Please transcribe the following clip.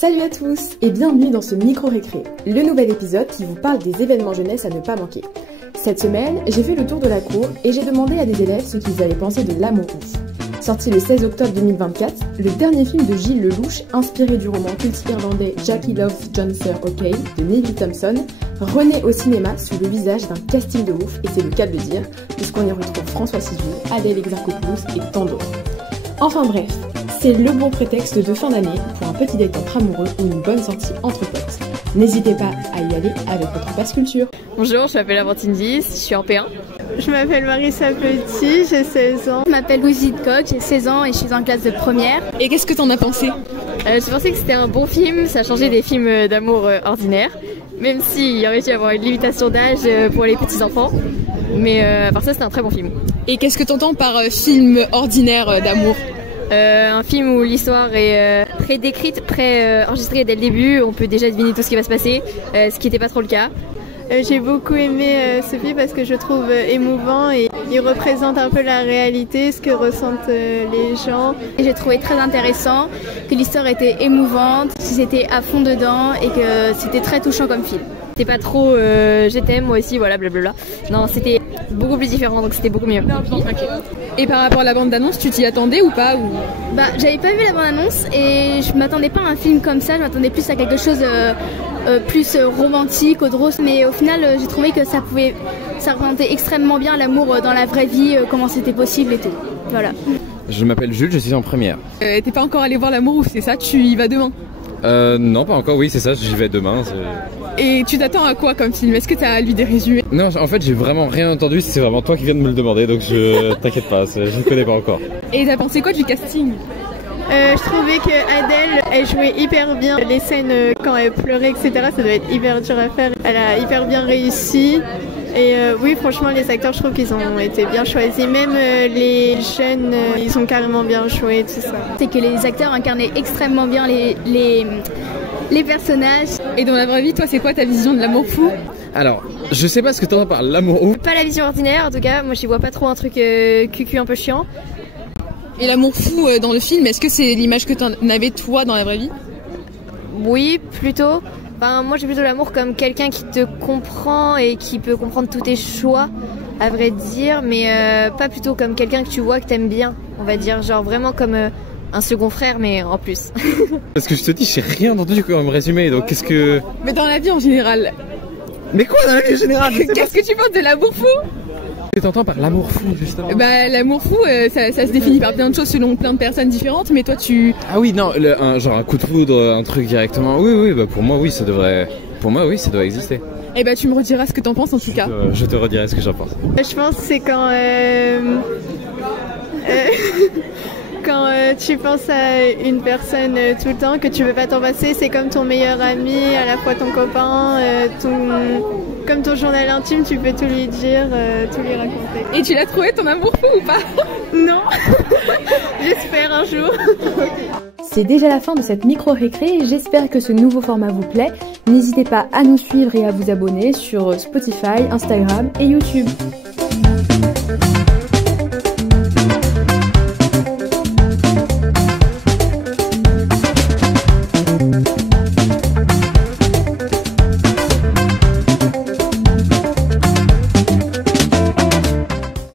Salut à tous et bienvenue dans ce micro-récré, le nouvel épisode qui vous parle des événements jeunesse à ne pas manquer. Cette semaine, j'ai fait le tour de la cour et j'ai demandé à des élèves ce qu'ils allaient penser de L'Amour ouf. Sorti le 16 octobre 2024, le dernier film de Gilles Lelouch, inspiré du roman culte irlandais Jackie Loves John Sir O'Kane de Neville Thompson, renaît au cinéma sous le visage d'un casting de ouf, et c'est le cas de le dire, puisqu'on y retrouve François Civil, Adèle Exarchopoulos et tant d'autres. Enfin bref, c'est le bon prétexte de fin d'année pour un petit date entre amoureux ou une bonne sortie entre potes. N'hésitez pas à y aller avec votre passe culture. Bonjour, je m'appelle Amandine 10, je suis en P1. Je m'appelle Marissa Petit, j'ai 16 ans. Je m'appelle Louise Coq, j'ai 16 ans et je suis en classe de première. Et qu'est-ce que t'en as pensé? J'ai pensé que c'était un bon film, ça a changé des films d'amour ordinaires. Même s'il aurait dû y avoir une limitation d'âge pour les petits enfants. Mais à part ça, c'était un très bon film. Et qu'est-ce que t'entends par film ordinaire d'amour? Un film où l'histoire est pré-décrite, pré-enregistrée dès le début. On peut déjà deviner tout ce qui va se passer, ce qui n'était pas trop le cas. J'ai beaucoup aimé ce film parce que je trouve émouvant et il représente un peu la réalité, ce que ressentent les gens. Et j'ai trouvé très intéressant, que l'histoire était émouvante, qu'ils étaient à fond dedans et que c'était très touchant comme film. C'était pas trop je t'aime, moi aussi, voilà, blablabla. Non, c'était beaucoup plus différent, donc c'était beaucoup mieux. Okay. Et par rapport à la bande-annonce, tu t'y attendais ou pas ou... Bah, j'avais pas vu la bande-annonce et je m'attendais pas à un film comme ça, je m'attendais plus à quelque chose plus romantique, autre chose, mais au final j'ai trouvé que ça représentait extrêmement bien l'amour dans la vraie vie, comment c'était possible et tout. Voilà. Je m'appelle Jules, je suis en première. T'es pas encore allé voir L'Amour ouf, c'est ça? Tu y vas demain? Non, pas encore, oui, c'est ça, j'y vais demain. Et tu t'attends à quoi comme film? Est-ce que t'as lu des résumés? Non, en fait, j'ai vraiment rien entendu, c'est vraiment toi qui viens de me le demander, donc je t'inquiète pas, je ne connais pas encore. Et t'as pensé quoi du casting? Je trouvais que Adèle, elle jouait hyper bien. Les scènes quand elle pleurait, etc., ça doit être hyper dur à faire. Elle a hyper bien réussi. Et oui, franchement, les acteurs, je trouve qu'ils ont été bien choisis. Même les jeunes, ils ont carrément bien joué, tout ça. C'est que les acteurs incarnaient extrêmement bien les personnages. Et dans la vraie vie, toi, c'est quoi ta vision de l'amour fou? Alors, je sais pas ce que t'entends par l'amour ouf. Pas la vision ordinaire, en tout cas. Moi, j'y vois pas trop un truc cucu un peu chiant. Et l'amour fou dans le film, est-ce que c'est l'image que t'en avais toi dans la vraie vie? Oui, plutôt. Enfin, moi j'ai plutôt l'amour comme quelqu'un qui te comprend et qui peut comprendre tous tes choix, à vrai dire, mais pas plutôt comme quelqu'un que tu vois que t'aimes bien, on va dire, genre vraiment comme un second frère, mais en plus. Parce que je te dis, j'ai rien entendu comme résumé, donc qu'est-ce que... Mais dans la vie en général. Mais quoi dans la vie en général? Qu'est-ce que tu penses de l'amour fou? Qu'est-ce que t'entends par l'amour fou, justement? Bah, l'amour fou, ça se définit par plein de choses selon plein de personnes différentes, mais toi tu... Ah oui, non, genre un coup de foudre, un truc directement, oui, bah pour moi, oui, ça devrait... Pour moi, oui, ça doit exister. Eh bah, tu me rediras ce que t'en penses en tout cas. Je te redirai ce que j'en pense. Je pense que c'est quand... quand tu penses à une personne tout le temps, que tu veux pas t'en passer, c'est comme ton meilleur ami, à la fois ton copain, comme ton journal intime, tu peux tout lui dire, tout lui raconter. Et tu l'as trouvé ton amour fou ou pas? Non. J'espère un jour. C'est déjà la fin de cette micro-récré, j'espère que ce nouveau format vous plaît. N'hésitez pas à nous suivre et à vous abonner sur Spotify, Instagram et YouTube.